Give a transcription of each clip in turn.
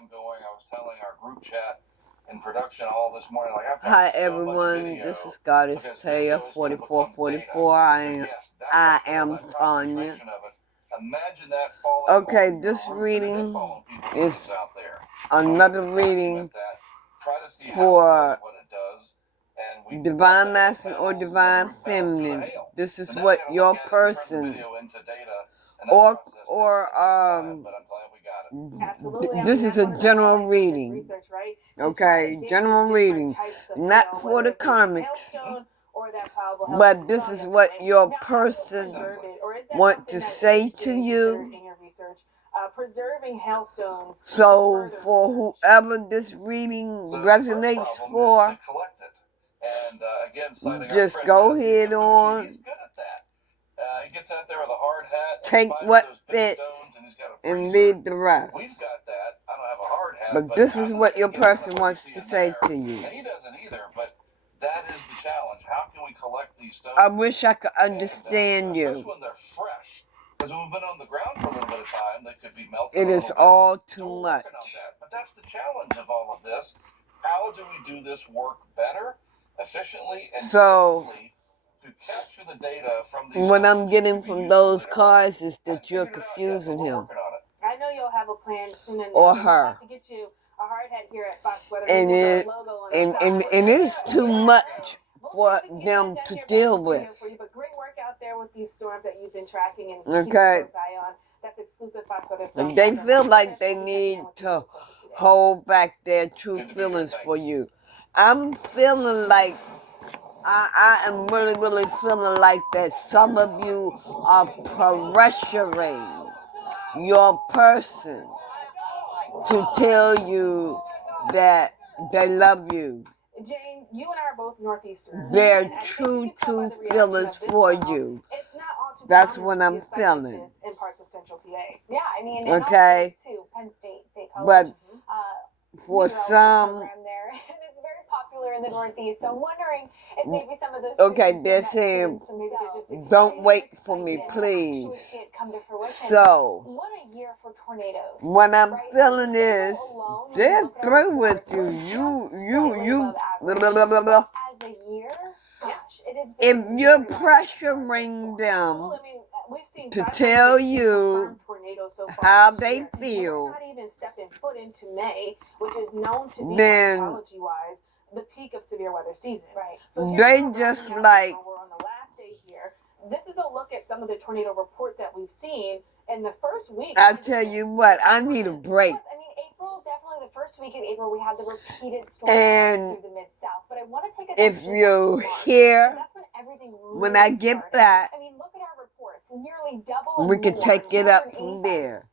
am going. I was telling our group chat in production all this morning, like, I've got Hi so everyone, much video, this is Goddess because Taya, video is gonna become 4444. data. Yes, I that's where am my Tanya. concentration of it. Imagine that falling Okay, on this your reading following people's is feeds out there. another Document reading that. Try to see how it for does what it does. And we Divine Masculine or panels, Divine and we balance through the Feminine. hail. This is So now what we gotta your look at it and turn the person video into data, and that process takes a little bit of time, but I'm glad we got it. Absolutely. This is a general reading. Research, right? Okay, general reading, not for the karmics, but this is what your person want to say to you. Preserving hailstones. So for whoever this reading resonates for, And again, citing just our friend, go ahead on. He's good at that. He gets out there with a hard hat, take what fits and leave the rest. We've got that. I don't have a hard hat, but this is what your person wants to say to you. And he doesn't either, but that is the challenge. How can we collect these stones? I wish I could understand you. Especially when they're fresh. Because when we've been on the ground for a little bit of time, they could be melted. It is all too much. But that's the challenge of all of this. How do we do this work better, efficiently, and safely to capture the data from these? What I'm getting from those cards is that you're confusing him. I know you'll have a plan soon enough. Or her. We'll have to get you a hard hat here at Fox Weather. And it is too much for them to deal with. But great work out there with these storms that you've been tracking and okay. keeping a close eye on. That's exclusive Fox Weather storm. They feel like they need to hold back their true feelings for you. I'm feeling like I am really feeling like that some of you are pressuring your person to tell you that they love you. Jane, you and I are both Northeastern. They're true feelings for you. That's what I'm feeling. In parts of Central PA. Yeah, I mean, okay. Too, Penn State College. But for some, there, and it's very popular in the Northeast. So I'm wondering if maybe some of those. Okay, they're saying, don't wait for me, please. So, what a year for tornadoes. What I'm feeling is, they're through with you. You. As a year, gosh, it is. If you're pressuring them to tell you how they feel, not even stepping foot into May, which is known to be meteorology-wise the peak of severe weather season. Right. So they just like. We're on the last day here. This is a look at some of the tornado reports that we've seen in the first week. I tell you what, I need a break. I mean, April, definitely the first week of April, we had the repeated storms through the mid-south. But I want to take a if you're here, that's when everything really when I get started. back, I mean, look at our reports, nearly double. We can take it up from there.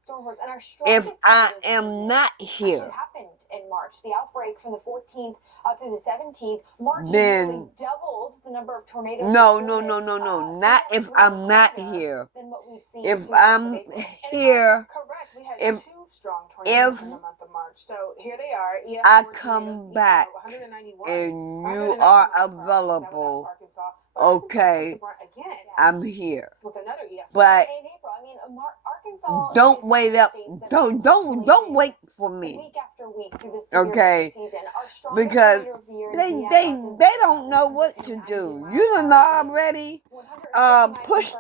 If I am not here, happened in March. The outbreak from the 14th through the 17th, March then nearly doubled the number of tornadoes. No. Not if I'm not here. If I'm here, if in the month of March. So here they are. I come back and you are available, okay, I'm here. But don't wait up. Don't wait for me. Okay, because they don't know what to do. You done already push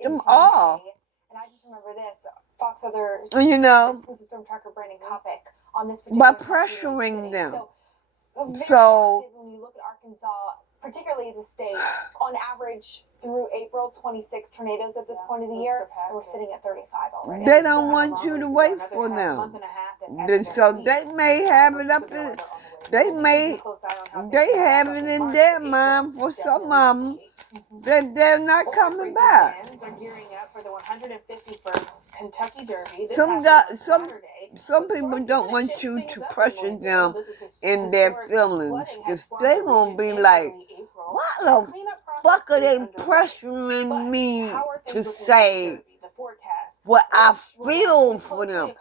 them off. And I just remember this. Fox others, you know, storm tracker Brandon Kopic on this by pressuring them. So when you look at Arkansas, particularly as a state, on average through April, 26 tornadoes at this point of the year, and we're sitting at 35 already. They don't want you to wait for them. So they may have it up in, they have it in their mind for some of them that they're not coming back. Some people don't want you to pressure them in their feelings, because they're going to be like, what the fuck are they pressuring me to say what I feel for them?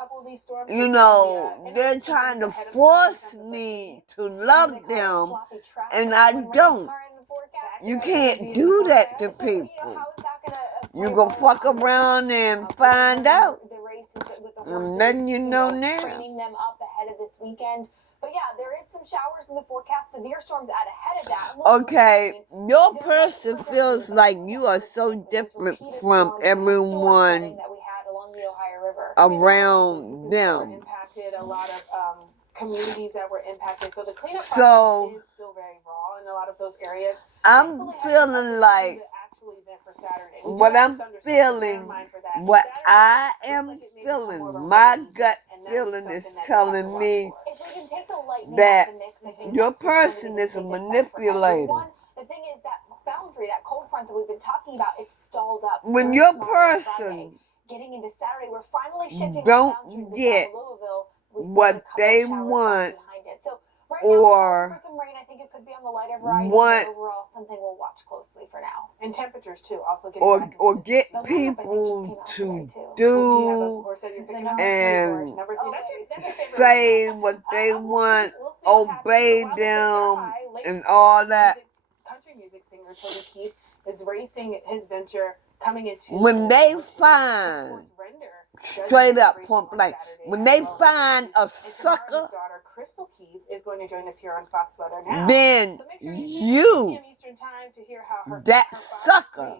You know, they're trying to force me to love them, and I don't. You can't do that to people. You go fuck around and find out. horses. I'm letting you know now. Training them up ahead of this weekend. But yeah, there is some showers in the forecast. Severe storms out ahead of that. Okay, your person feels like you are so different from everyone that we had along the Ohio River. around them. Impacted a lot of communities that were impacted. So the cleanup process is still very raw in a lot of those areas. I'm feeling like what I'm feeling, what I am feeling, my gut feeling is telling me that your person is a manipulator. The thing is that boundary, that cold front that we've been talking about, it's stalled up. When your person getting into Saturday, we're finally shifting don't get what they want, or for some rain, I think it could be on the lighter variety, want, overall something we'll watch closely for now. And temperatures too, also or get people to do and say what they want, obey them, and all that. Country music singer Toby Keith is racing his venture coming into when they find straight up point blank, when they find a sucker, Crystal Keith is going to join us here on Fox Weather now. then you, that sucker,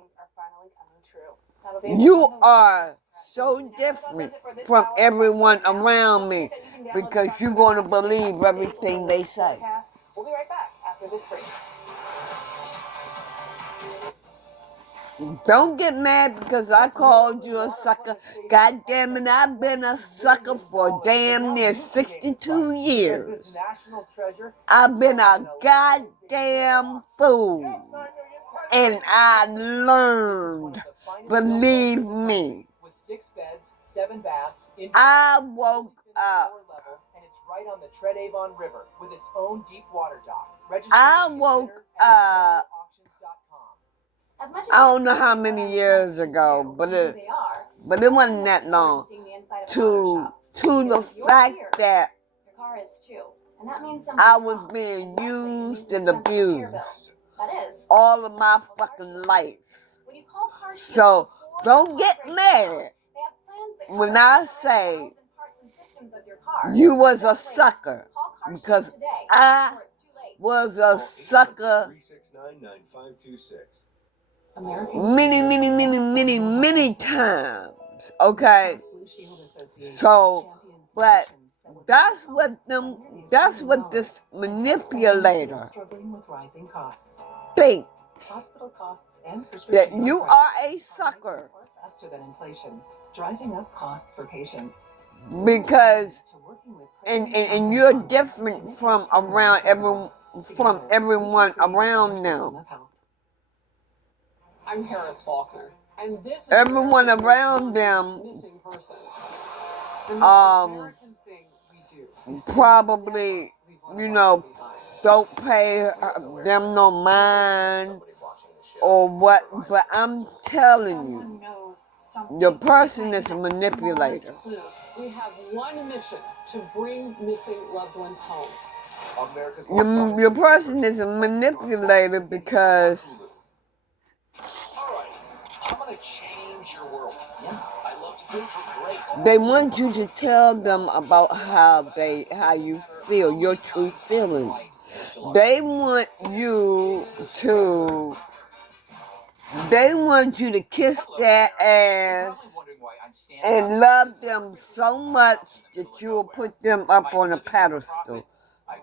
you are so different from everyone around me because you're going to believe everything they say. We'll be right back after this break. Don't get mad because I called you a sucker. God damn it, I've been a sucker for damn near 62 years. I've been a goddamn fool. And I learned. Believe me. With 6 beds, 7 baths, I woke up. And it's right on the Tread Avon River with its own deep water dock. I woke up. I don't know how many years ago, but it wasn't that long, to the fact that I was being used and abused all of my fucking life. So don't get mad when I say you was a sucker, because I was a sucker many times, okay? So, but that's what this manipulator thinks, that you are a sucker. Driving up costs for patients. Because, and you're different from everyone around them. I'm Harris Faulkner, and this is everyone around them probably, don't pay them no mind or what, but I'm telling you, your person is a manipulator. We have one mission: to bring missing loved ones home. Your person is a manipulator because I'm gonna change your world. Yeah, I love to do it. Great. they want you to tell them about how you feel, your true feelings. They want you to kiss their ass and love them so much that you'll put them up on a pedestal.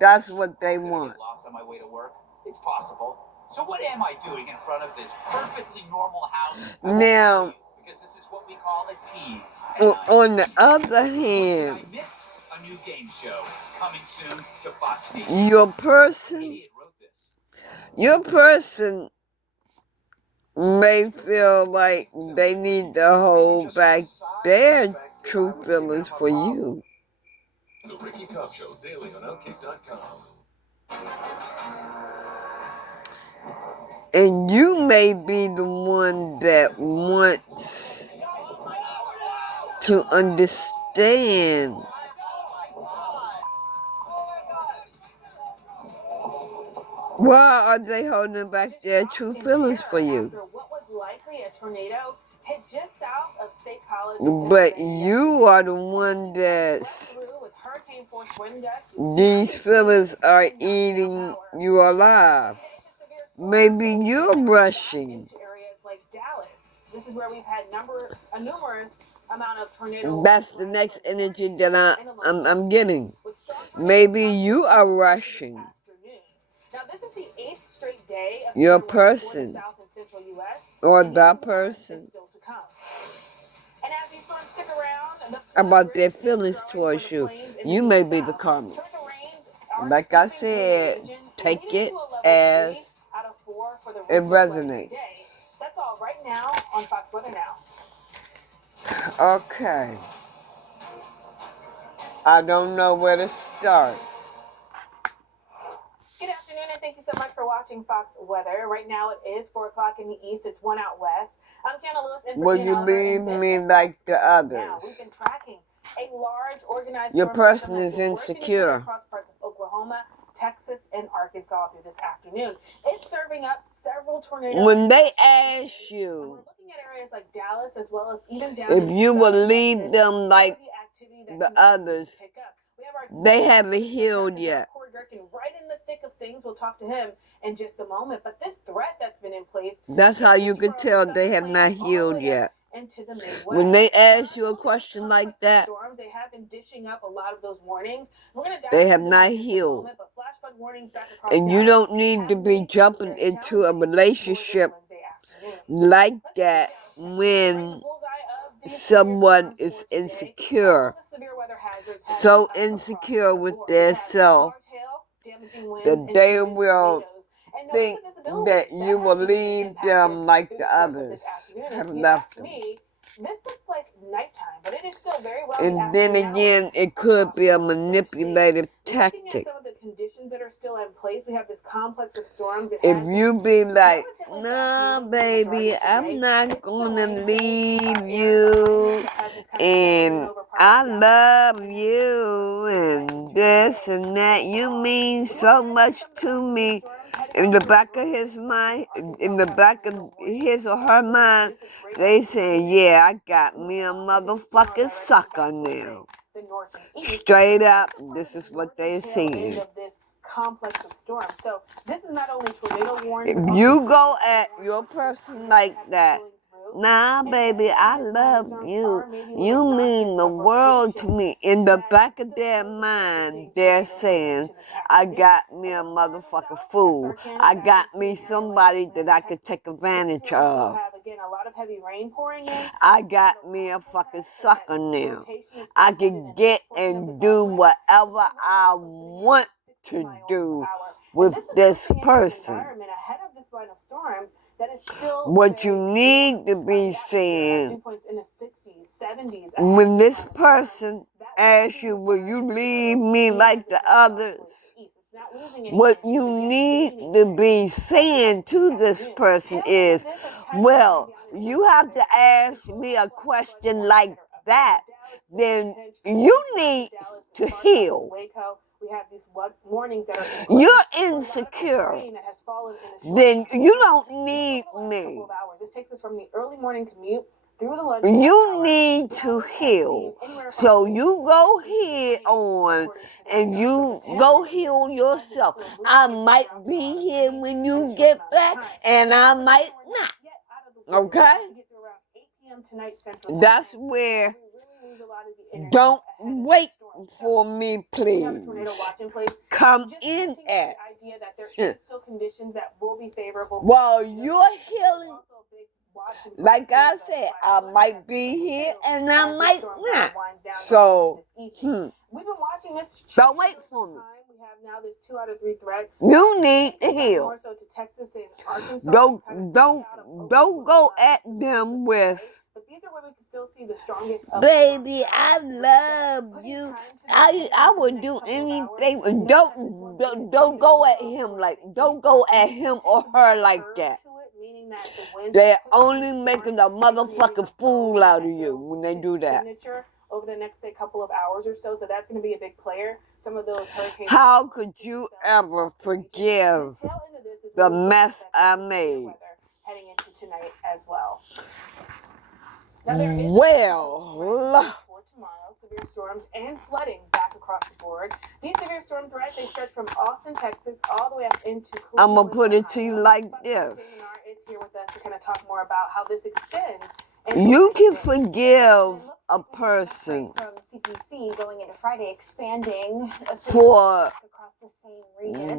That's what they want. Lost on my way to work. It's possible. So what am I doing in front of this perfectly normal house? Now, because this is what we call a tease. on the other hand, I miss a new game show coming soon to Fox News. Your person may feel like they need to hold back their true feelings for you. The Ricky Cobb Show, daily on Outkick.com. And you may be the one that wants to understand why are they holding back their true feelings for you. What was likely a tornado hit just south of State College. But you are the one that's... These feelings are eating you alive. Maybe you're rushing. This is where we've had numerous amount of tornadoes. That's the next energy that I'm getting. Maybe you are rushing. Now, this is the 8th straight day of your person South and Central US, or the person still to come. And as these storms stick around, about their feelings towards you. You may be the karma. Like I said, take it as it resonates. That's all right now on Fox Weather Now. Okay. I don't know where to start. Good afternoon, and thank you so much for watching Fox Weather. Right now it is 4 o'clock in the east. It's 1 out west. I'm Kenna Lewis. Will you leave me like the others? Now, we've been tracking a large organized Your storm person system is that's insecure. across parts of Oklahoma, Texas, and Arkansas through this afternoon. It's serving up several tornadoes. When they ask you, we're looking at areas like Dallas as well as even down if you will southern leave Texas, them like the the others, they haven't healed yet. Right in the thick of things. We'll talk to him in just a moment. But this threat that's been in place, that's how you can tell they have not healed yet. When they ask you a question like that, they have been dishing up a lot of those warnings. They have not healed. And you don't need to be jumping into a relationship like that when someone is insecure. So insecure with their self that they will think that you will leave them like the others have left them. This looks like nighttime, but it is still very well. And then again, it could be a manipulative tactic. Some of the conditions that are still in place, we have this complex of storms. If you be like, nah, baby, I'm not gonna leave you, and I love you, and this and that, you mean so much to me. In the back of his mind, in the back of his or her mind, they say, yeah, I got me a motherfucking sucker now. Straight up, this is what they're saying. Complex of storms. So this is not only tornado warning. If you go at your person like that, nah, baby, I love you. You mean the world to me. In the back of their mind, they're saying, I got me a motherfucking fool. I got me somebody that I could take advantage of. I got me a fucking sucker now. I can get and do whatever I want to do with this person. What you need to be saying when this person asks you, will you leave me like the others? What you need to be saying to this person is, well, you have to ask me a question like that, then you need to heal. You're insecure. Then you don't need me. You need to heal. So you go here on and you go heal yourself. I might be here when you get back and I might not. Okay? That's where, don't wait for me, please. Come in at. While you're healing, like I said, I might be here and I might not. So, don't wait for me. You need to heal. Don't go at them with, baby, I love you. I would do anything. Don't go at him like, don't go at him or her like that. They're only making a motherfucking fool out of you when they do that. Over the next, say, couple of hours or so, so that's going to be a big player. Some of those hurricanes. How could you ever forgive the mess I made? Heading into tonight as well. Now, there is well, for tomorrow, severe storms and flooding back across the board. These severe storm threats, they stretch from Austin, Texas, all the way up into Cleveland, I'm going to put it to Ohio. you like But this. David is here with us to kind of talk more about how this extends. You can forgive a person from CPC going into Friday, expanding for across the same region.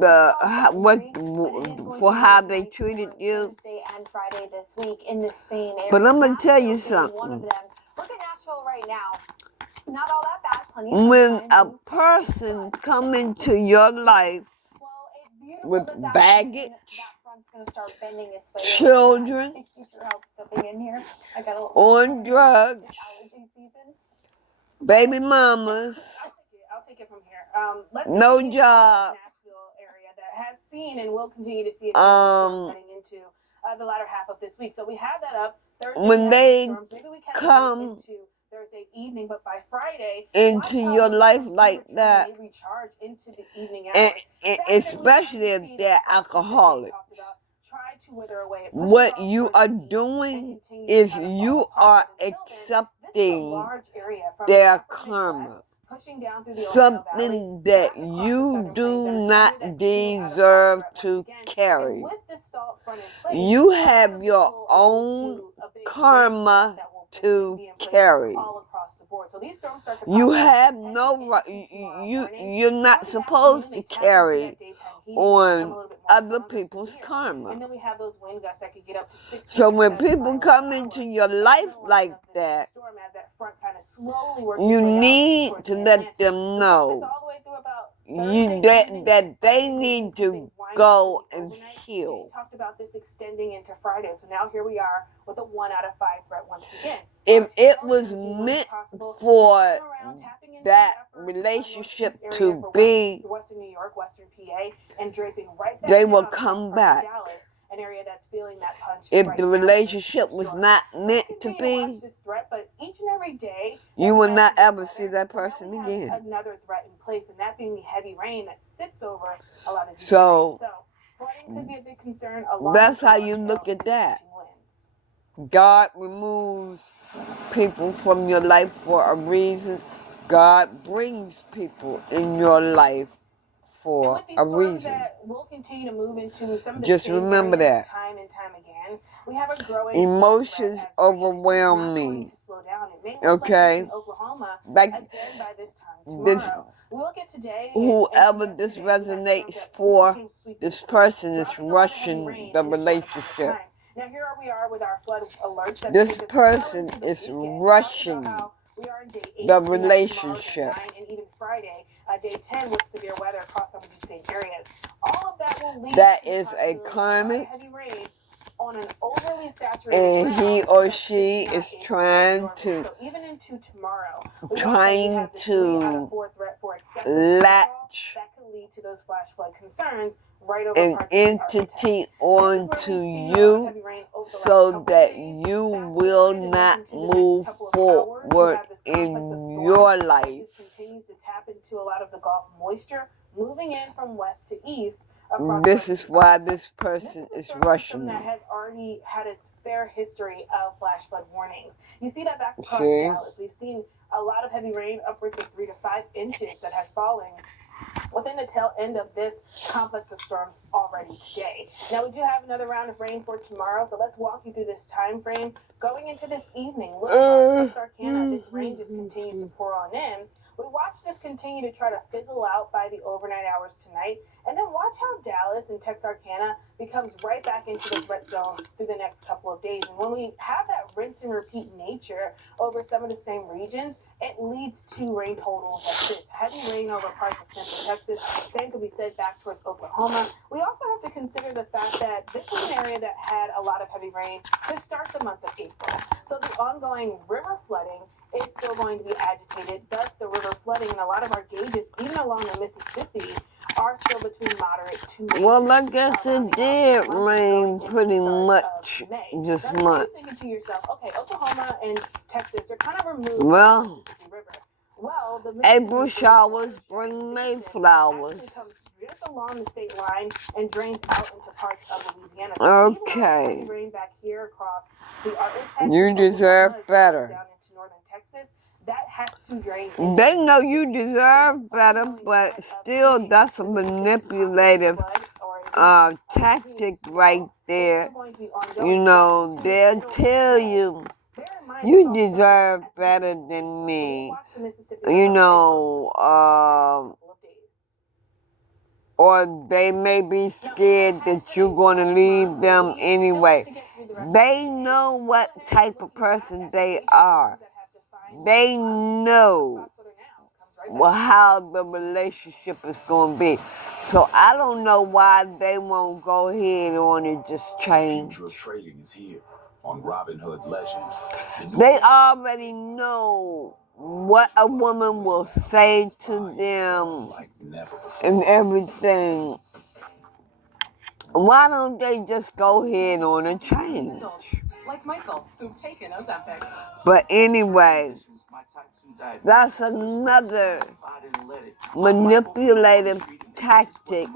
for how they treated you. Thursday and Friday this week in the same area. But I'm gonna tell you Nashville being one of something. them. Look at Nashville right now. Not all that bad. Plenty of When sunshine, a blue person skies, come into your life well, it's beautiful with this baggage, afternoon. That front's going to start bending its way. children, I need your help stepping in here. I got a little on drugs, allergy season. baby mamas, I'll take it from here. Let's no see job, Nashville area that has seen and will continue to see heading into the latter half of this week. So we have that up Thursday. when they Maybe we can come into Thursday evening, but by Friday into your life like that, they recharge into the evening and hours. especially if they're alcoholic, what you are doing is you are accepting their karma, something that you do not deserve to carry. You have your own karma to carry. You have no right. You're not supposed to carry on other people's karma. So when people come into your life like that, you need to let them know that they need to go and heal. Talked about this extending into Friday, so now here we are with a 1 out of 5 threat once again. If it was meant for that relationship to be, Western New York, Western PA, and draping right back they will come back. Dallas, an area that's feeling that punch. If the relationship was not meant to be, but each and every day, you will not ever see that person again. Another threat in place, and that being the heavy rain that sits over a lot of these so areas. So flooding could be a big concern. That's how you look at that. God removes people from your life for a reason. God brings people in your life for a reason. We'll continue to move into some of the Just remember that. Time and time again. We have a growing emotions overwhelm me. Okay? Like this, whoever this resonates for, this person is rushing the relationship. Now here we are with our flood alerts. This person is rushing the relationship. And even Friday, day 10 with severe weather across some of these same areas. All of that will lead that to is a karmic, heavy rain on an overly saturated and he or she is trying to so even into tomorrow, latch that could lead to those flash flood concerns right over an entity onto you so that you will not move forward in your life. Continues to tap into a lot of the Gulf moisture moving in from west to east. This is why this person is rushing. That has already had its fair history of flash flood warnings. You see that back across Dallas. We've seen a lot of heavy rain, upwards of 3 to 5 inches that has fallen within the tail end of this complex of storms already today. Now we do have another round of rain for tomorrow, so let's walk you through this time frame. Going into this evening, Texarkana, this rain just continues to pour on in. We watch this continue to try to fizzle out by the overnight hours tonight, and then watch how Dallas and Texarkana becomes right back into the threat zone through the next couple of days. And when we have that rinse and repeat nature over some of the same regions, it leads to rain totals like this. Heavy rain over parts of central Texas. Same could be said back towards Oklahoma. We also have to consider the fact that this is an area that had a lot of heavy rain to start the month of April. So the ongoing river flooding is still going to be agitated. Thus, the river flooding and a lot of our gauges, even along the Mississippi, are still between moderate to major. Well, I guess it did rain pretty much this month. You're thinking to yourself, okay, Oklahoma and Texas, they're kind of removed well, from the Mississippi River. Well, the April showers bring May flowers. just along the state line and drains out into parts of Louisiana. Okay. Heavy rain back here across the Arctic, You deserve better. down into northern Texas. That has to drain. They know you deserve better, but still, that's a manipulative tactic right there. You know, they'll tell you, you deserve better than me. You know, or they may be scared that you're going to leave them anyway. They know what type of person they are. They know how the relationship is going to be. So I don't know why they won't go ahead on and just change. Future of trading is here on Robin Hood Legend. They already know what a woman will say to them and everything. Why don't they just go ahead on and change? Like Michael, who've taken Ozempic. But anyway, that's another manipulative tactic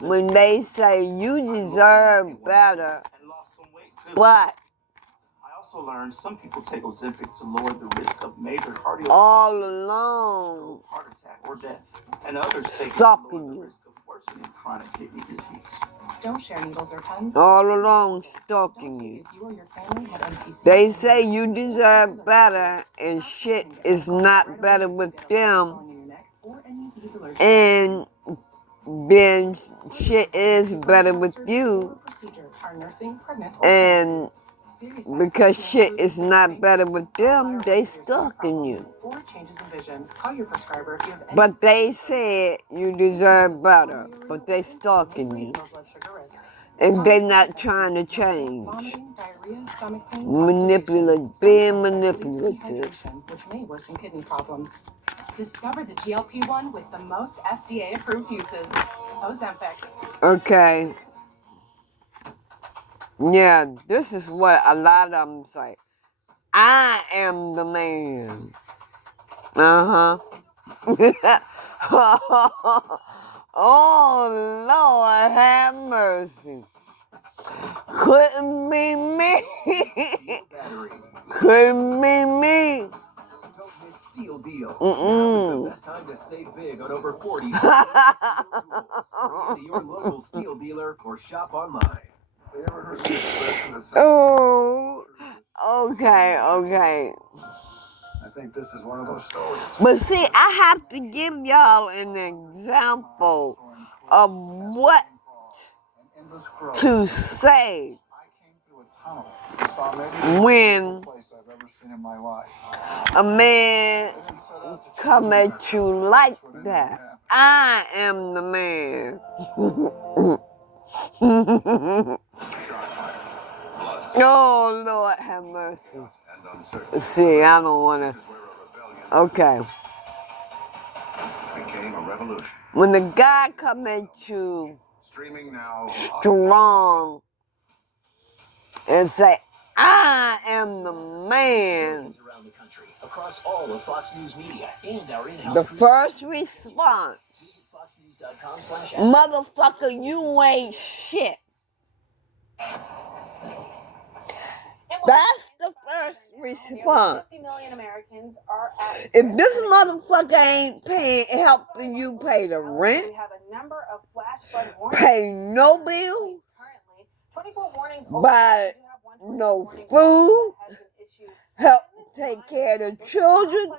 when they say you deserve better, but I also learned some people take Ozempic to lower the risk of major cardiovascular all along heart attack or death, and others take it to stalking lower the you. risk of worsening chronic kidney disease. Don't share needles or pens. All along stalking you. If you or your family had MTC, They say you deserve better and shit is not better with them, and then shit is better with you, and because shit is not better with them, they stalking you. But they said you deserve better, but they stalking you. And they not trying to change. Being manipulative. Which may worsen kidney problems. Discover the GLP-1 with the most FDA-approved uses. Ozempic. Okay. Yeah, this is what a lot of them say. I am the man. Oh, Lord, have mercy. Couldn't be me. Couldn't be me. Don't miss Steel Deals. Now is the best time to save big on over 40 Steel tools. Hurry into your local Steel dealer or shop online. You ever heard the expression that says, Oh, okay. I think this is one of those stories. But see, I have to give y'all an example of what to say when a man come at you like that. I am the man. Oh, Lord, have mercy. See, I don't want to. Okay. When the guy come at you strong and say, I am the man, across all of Fox News Media and our in-house the first response, motherfucker, you ain't shit. That's the first response. 50 million Americans are at If this motherfucker ain't helping you pay the rent, we have a number of flash flood warnings. pay no bill, Currently, 24 warnings buy no food, help take care of the children.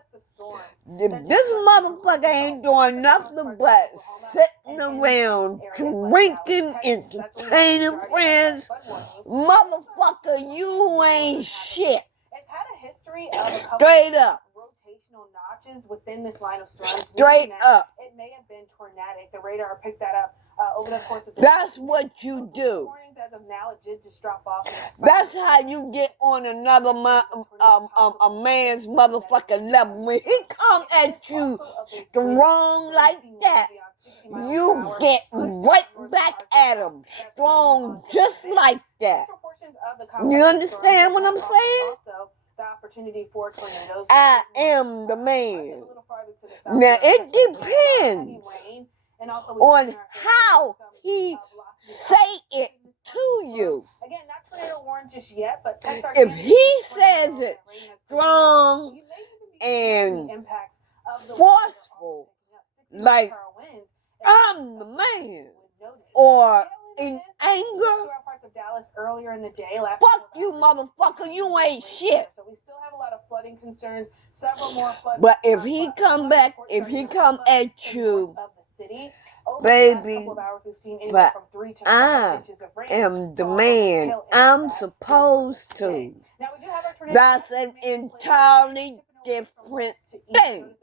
If this motherfucker ain't doing nothing but sitting around drinking, entertaining friends, motherfucker, you ain't shit. It's had a history of a couple Straight up. rotational notches within this line of storms. Straight up. It may have been tornadic. The radar picked that up over the course of the That's what you do. warnings as of now, it did just drop off. That's how you get on another a man's motherfucking level. When he come at you strong like that, you get right back at him strong just like that. You understand what I'm saying? The opportunity for tornadoes. I am the man. Now it depends And also on how he say it to you. Again, not tornado warned just yet, but if he says it strong and forceful, like I'm the man, or in anger, fuck you, motherfucker, you ain't shit. So we still have a lot of flooding concerns, several more flood. But if he come back, if he come at you, baby, but I am the man. I'm supposed to. That's an entirely different thing.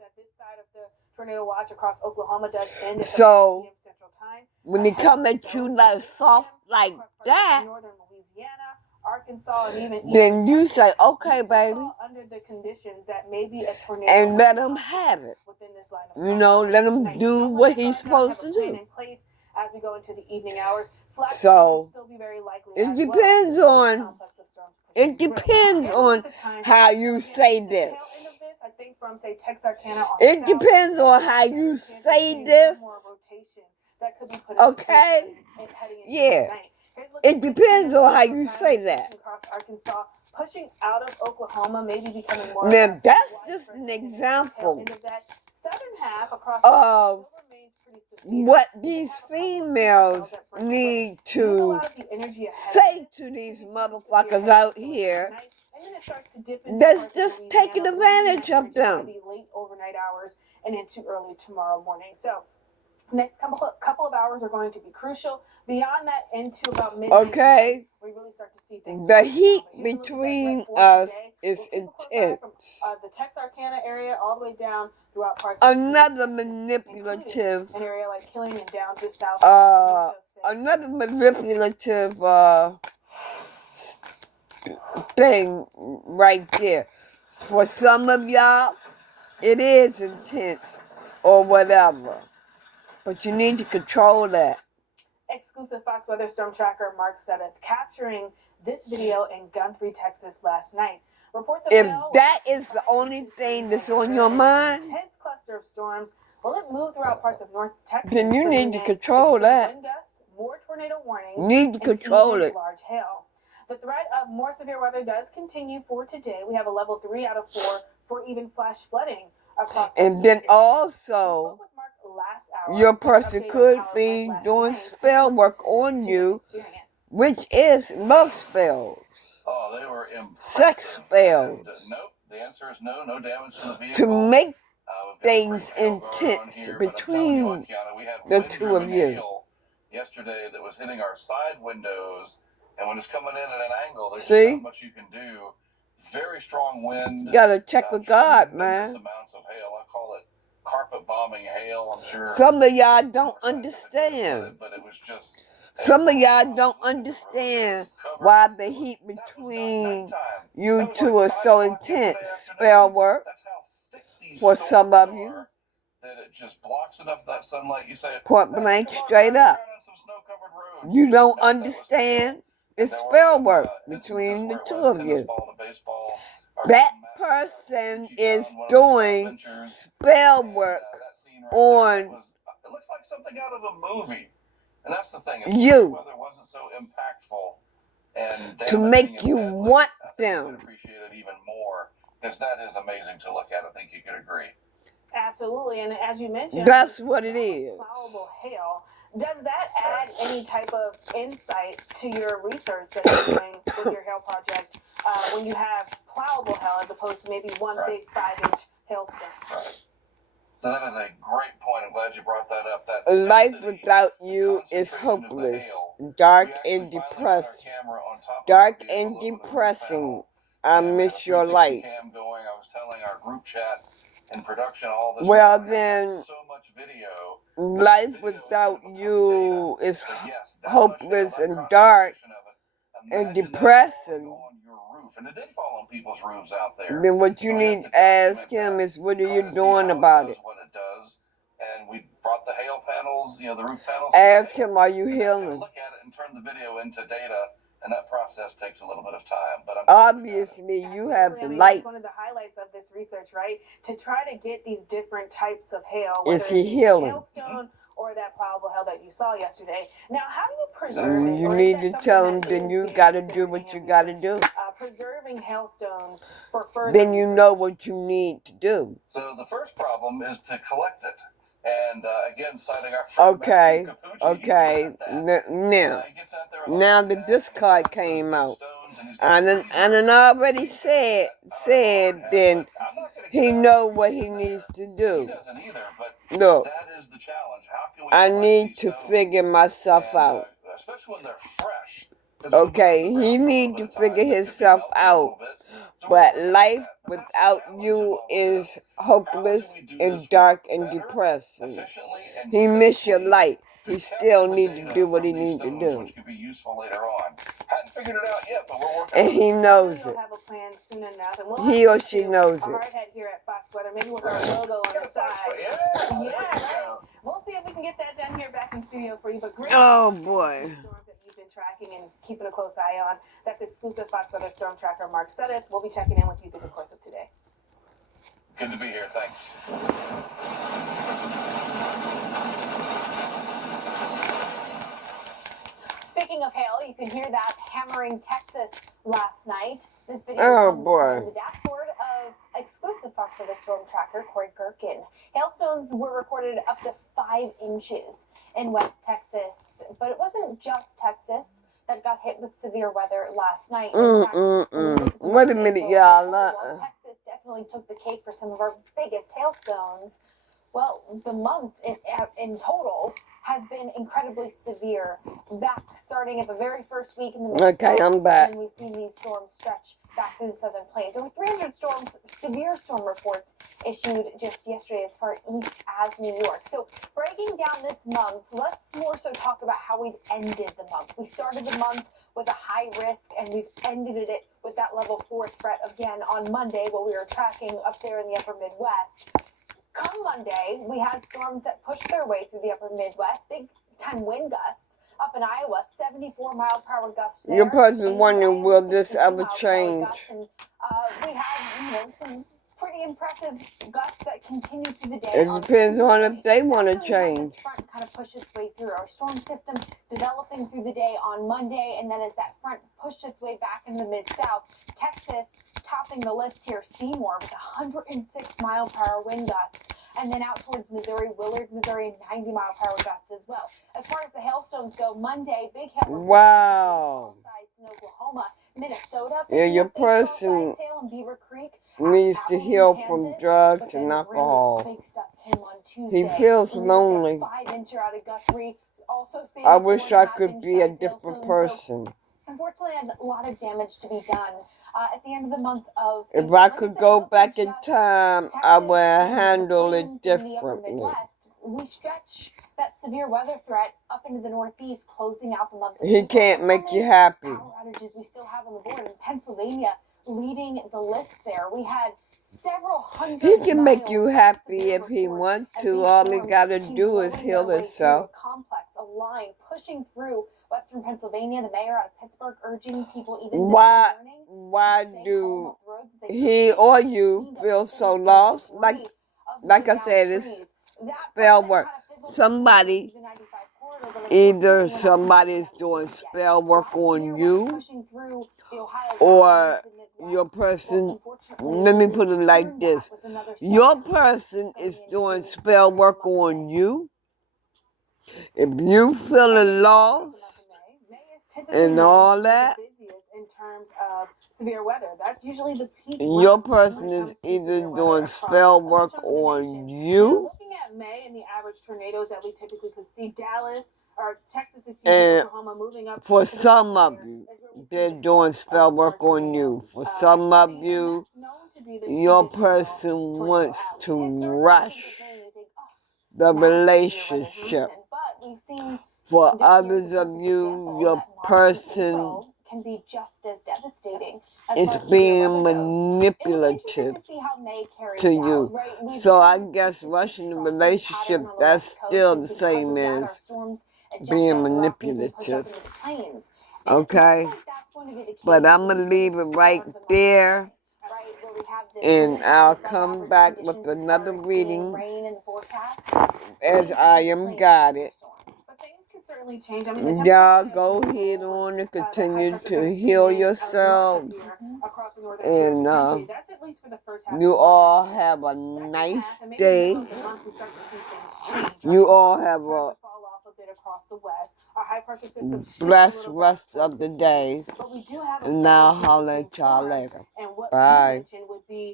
Tornado watch across Oklahoma does end at So 7 p.m. Central Time. when they come at you like soft like that, Northern Louisiana, Arkansas, and even then you say, okay, baby, under the conditions that may be a tornado, and let him have it. Within this line of You know, let him do what he's supposed to do. As we go into the evening hours, so it depends on. It depends on how you say this. It depends on how you say this. Okay? Yeah. It depends on how you say that. Pushing out of Oklahoma, maybe becoming more. Now that's just an example of what these females need to say to these motherfuckers out here that's just taking advantage of them. Late overnight hours and into early tomorrow morning. So next couple of hours are going to be crucial. Beyond that, into about midnight, okay, we really start to see things. The heat between us is intense. The Texarkana area, all the way down throughout parts. Another manipulative. An area like Killing and down just south. Another manipulative thing right there. For some of y'all, it is intense or whatever, but you need to control that. Exclusive Fox Weather Storm Tracker Mark 7th capturing this video in Guthrie, Texas last night. Reports of if that is the only thing that's on your mind, intense cluster of storms. Will it move throughout parts of North Texas? Then you need to control that. Wind gusts, more tornado warnings. You need to control it. Large hail. The threat of more severe weather does continue for today. We have a level 3 out of 4 for even flash flooding across. And then also, your person could be doing spell work on you, which is love spells. Oh, they were impressive. Sex spells. Nope, the answer is no. No damage to the vehicle. To make things intense between the two of you. Yesterday that was hitting our side windows, and when it's coming in at an angle, there's not much you can do. Very strong wind. You gotta check with God, man. Amounts of hail. I call it carpet bombing hail. I'm sure some of y'all don't understand. But it was just. Some of y'all don't understand why the heat between you two is so intense. Spell work for some of you. That it just blocks enough of that sunlight. You say point blank, straight up. You don't understand. It's spell work between the two of you. That person is doing spell work on. It looks like something out of a movie. And that's the thing. You. Weather wasn't so impactful and to make you want them. Appreciate it even more, because that is amazing to look at. I think you could agree. Absolutely, and as you mentioned, that's what it is. Plowable hail. Does that add any type of insight to your research that you're doing with your hail project when you have plowable hail as opposed to maybe one big 5-inch hailstone? Right. So that is a great point. I'm glad you brought that up. That life without you is hopeless, dark and depressing. Dark and depressing. I miss your light. Going. I was telling our group chat in production all this. Well then, so much video. Life without you is hopeless and dark and depressing. And it did fall on people's roofs out there. Then what you need to ask him is, what are you doing about it? What it does. And we brought the hail panels, the roof panels. Ask him, are you healing? Look at it and turn the video into data, and that process takes a little bit of time. But obviously, you have the light. That's one of the highlights of this research, right? To try to get these different types of hail. Is he healing? Hailstone or that saw yesterday. Now, how do you preserve it? You Or is need that to something tell that them, then isn't you being got to considered do in what your you got to research? do. Preserving hailstones for further Then you research. know what you need to do. So the first problem is to collect it. And again, citing our friend Okay, Matthew Capucci, okay. he's good at that. Now, He gets out there with a now hard that hat this and he card grabs those came big out, stones and he's I got a done razor. already He said, does that. But then I'm not gonna he get out know there what and he get needs there. to He do. doesn't either, but Look, that is the challenge. How can we I collect need these to stones? figure myself And out. especially when they're fresh. Because we'll be Okay, on the he ground for a need little to bit of time. figure They could be himself melting a out. little bit. So we're But working on life that. But that's the without challenge you of all of is this. How do hopeless we do and this dark work and better, depressing. efficiently, and He miss your safely light. to He capture still the need to data do what from he these need to stones, do. which could be useful later on? Hadn't figured it out yet, but we're working And on it. he I know knows you'll it. have a plan soon enough, and we'll He have or you she too, knows a it. hard hat here at Fox Weather, maybe with our logo on Get the a Fox side. Yeah, there Yeah, you right? go. We'll see if we can get that done here back in studio for you. But great Oh stuff, boy. some storms that you've been tracking and keeping a close eye on. That's exclusive Fox Weather storm tracker Mark Suddeth. We'll be checking in with you through the course of today. Good to be here. Thanks. Speaking of hail, you can hear that hammering Texas last night. This video comes from the dashboard of exclusive Fox Weather storm tracker Corey Gerken. Hailstones were recorded up to 5 inches in West Texas, but it wasn't just Texas that got hit with severe weather last night. In fact, Wait a minute, y'all. Texas definitely took the cake for some of our biggest hailstones. Well, the month in total has been incredibly severe. Back starting at the very first week in the Mid-South. Okay, I'm back. And we've seen these storms stretch back through the southern plains. Over 300 storms, severe storm reports issued just yesterday as far east as New York. So breaking down this month, let's more so talk about how we've ended the month. We started the month with a high risk, and we've ended it with that level 4 threat again on Monday, while we were tracking up there in the upper Midwest. Come Monday, we had storms that pushed their way through the upper Midwest, big-time wind gusts up in Iowa, 74-mile-per-hour gusts there. Your person wondering, will this ever change? And we had, some pretty impressive gusts that continued through the day. It depends on if they want to change. This front kind of pushed its way through our storm system, developing through the day on Monday, and then as that front pushed its way back in the Mid-South, Texas topping the list here, Seymour with 106-mile-per-hour wind gusts, and then out towards Missouri, Willard, Missouri, 90-mile-per-hour gusts as well. As far as the hailstones go, Monday, big hail report. Wow. In Oklahoma, Minnesota, Yeah, your person needs to heal from drugs and alcohol. He feels lonely. I wish I could be a different person. Unfortunately, a lot of damage to be done. At the end of the month of If April, I could go back in time, I would handle it differently. We stretch that severe weather threat up into the Northeast, closing out the month of He April. can't make you happy. Power outages we still have on the board in Pennsylvania, leading the list there. We had several hundred. He can make you happy if he wants to. All he gotta do is heal himself. Complex, a line pushing through Western Pennsylvania. The mayor out of Pittsburgh urging people even Why do he or you feel so lost? Like I said, it's spell work. Somebody is doing spell work on you, or your person, let me put it like this, your person is doing spell work on you. If you feeling lost and all that, in terms of severe weather, that's usually the peak. Your person is either doing spell work on you, looking at May and the average tornadoes that we typically could see, Dallas or Texas, and Oklahoma moving up. for some of you, they're doing spell work on you. For some of you, your person wants to rush the relationship. For others of you, your person can be just as devastating. It's being manipulative to you. So I guess rushing the relationship, that's still the same as being manipulative. Okay? But I'm going to leave it right there. And I'll come back with another reading as I am guided. certainly change. I mean, y'all go ahead on and continue to heal yourselves. And that's at least for the first half you all have a nice day. You all have a blessed rest of the day. And now I'll holler at y'all later. Bye.